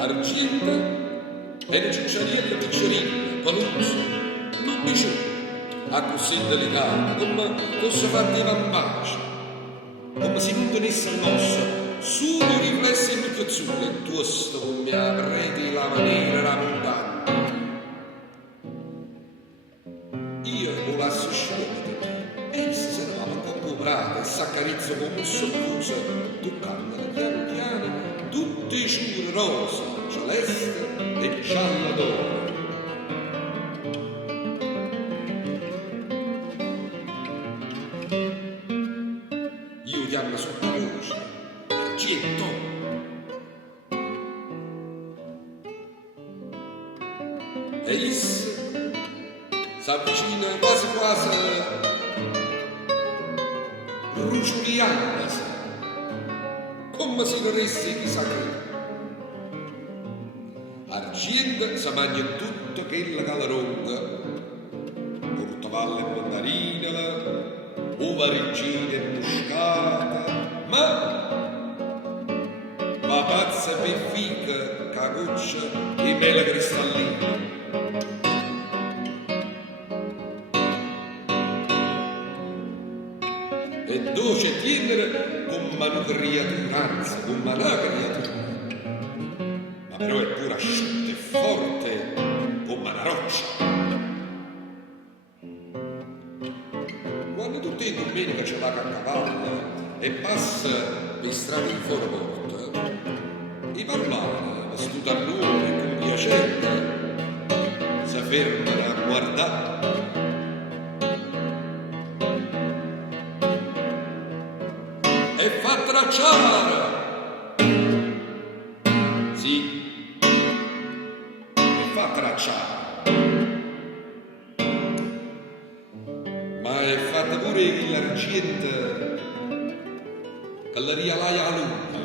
Argento e le ciucciarielle piccoline, paluzzo, non mi c'è, a così delicato, come fosse fatta in ambaci, come se non tenesse mosso, solo i riflessi in pizzulle, e tu sto come a preti la maniera rabbondante. Io volassi scendere, e se ne va un po' brava e s'accarizzo con un sottoso, toccando piano piano tutti i ciuri rosa, celeste e giallo d'oro. Io chiamo sotto voce, argento. E esse s'avvicina quasi quasi rugiuliandosi, come se non avesse chissà che. Argento si mangia tutto quella calaronga, portovalle e mandarina, uva regina e muscata, ma pazza per fica, caguccia e mela cristallina. E dolce tenere come una creatura, anzi come una creatura, ma però è pure asciutta e forte come una roccia. Quando tu te domenica ce l'ha a cavallo e passa per strade di fuori porta, i parlano vestito a nome con piacere, si fermano a guardare. E fa tracciare, sì, e fa tracciare, ma è fatta pure l'argento che la rialaia a lunga,